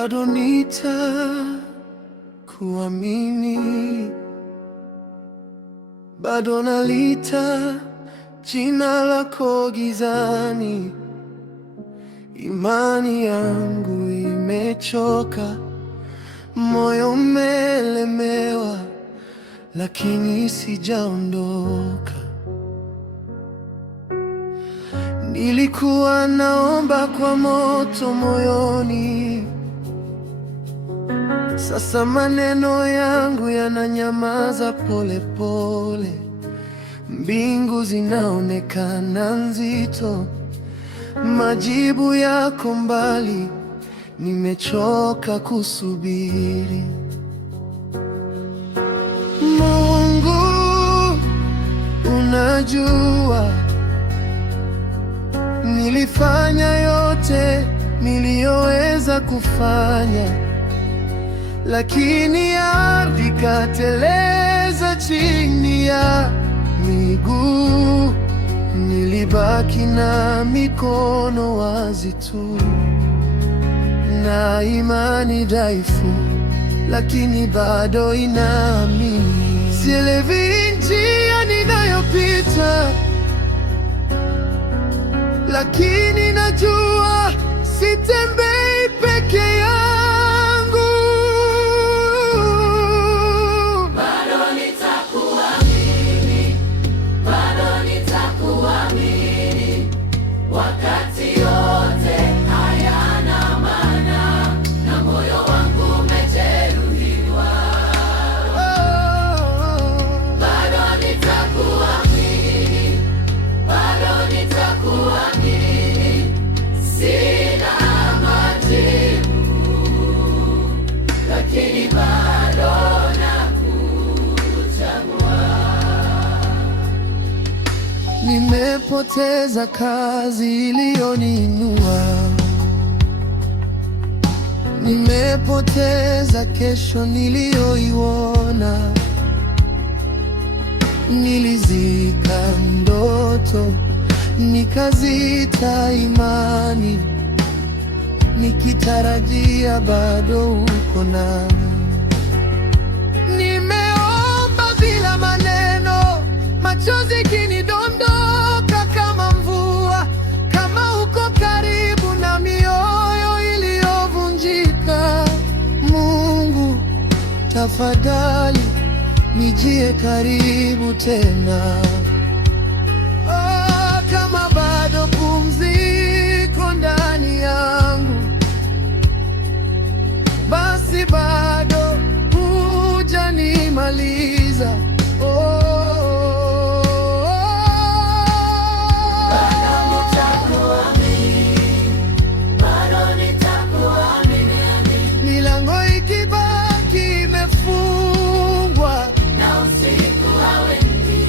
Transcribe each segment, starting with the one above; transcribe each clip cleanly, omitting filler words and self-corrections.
bado nitakuamini, bado nalita jina lako gizani. Imani yangu imechoka, moyo umelemewa, lakini sijaondoka. Nilikuwa naomba kwa moto moyoni, sasa maneno yangu yananyamaza pole pole. Mbingu zinaonekana nzito, majibu yako mbali, nimechoka kusubiri. Mungu, unajua nilifanya yote niliyoweza kufanya, lakini ardhi ikateleza chini ya miguu. Nilibaki na mikono wazi tu na imani dhaifu, lakini bado inaamini. Sielewi njia ninayopita, lakini najua sitembei peke yangu. Bado nitakuamini, bado nitakuamini, wakati yote hayana maana na moyo wangu umejeruhiwa. Bado nitakuamini, bado nitakuamini, sina majibu, lakini bado nakuchagua. Nimepoteza kazi iliyoniinua, nimepoteza kesho niliyoiona. Nilizika ndoto nikazita imani, nikitarajia bado uko nami. Nimeomba bila maneno, machozi kinidondoka kama mvua, kama uko karibu na mioyo iliyovunjika. Mungu, tafadhali nijie karibu tena. Kama bado pumziko ndani yangu, basi bado hujanimaliza. Bado nitakuamini, bado nitakuamini, Milango ikibaki imefungwa na usiku hauendi.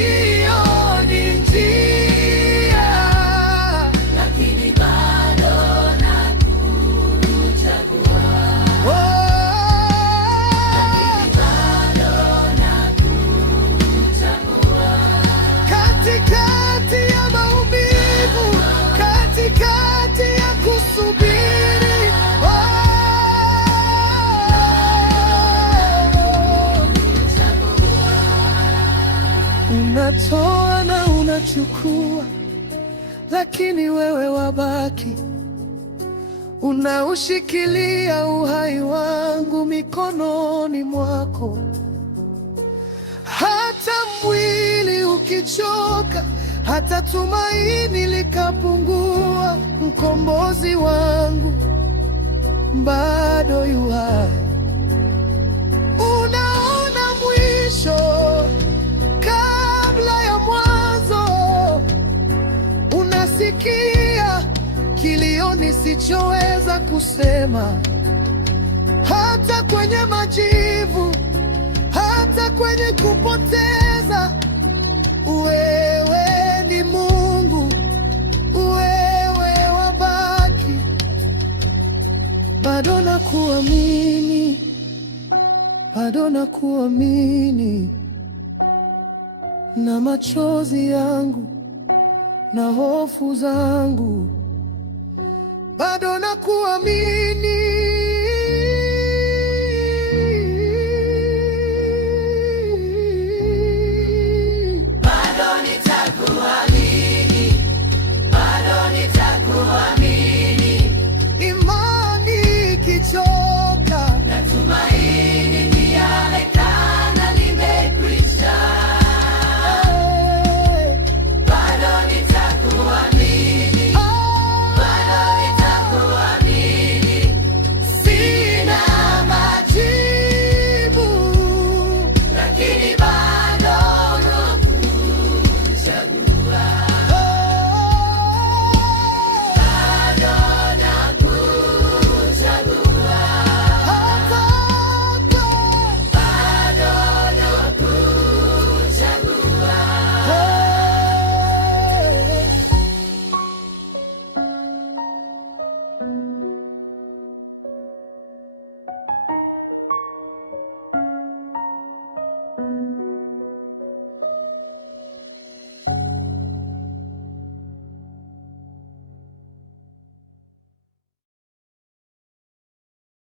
sioni njia, Lakini bado nakuchagua, bado nakuchagua. katikati ya maumivu, katikati ya kusubiri, unatoa na unachukua, lakini wewe wabaki. Unaushikilia uhai wangu mikononi mwako. Hata mwili ukichoka, hata tumaini likapungua, mkombozi wangu bado yu hai. Unaona mwisho kabla ya mwanzo, unasikia kilio nisichoweza kusema. Hata kwenye majivu, hata kwenye kupoteza, wewe ni Mungu, wewe wabaki. Bado nakuamini, bado nakuamini. na machozi yangu na hofu zangu, bado nakuamini.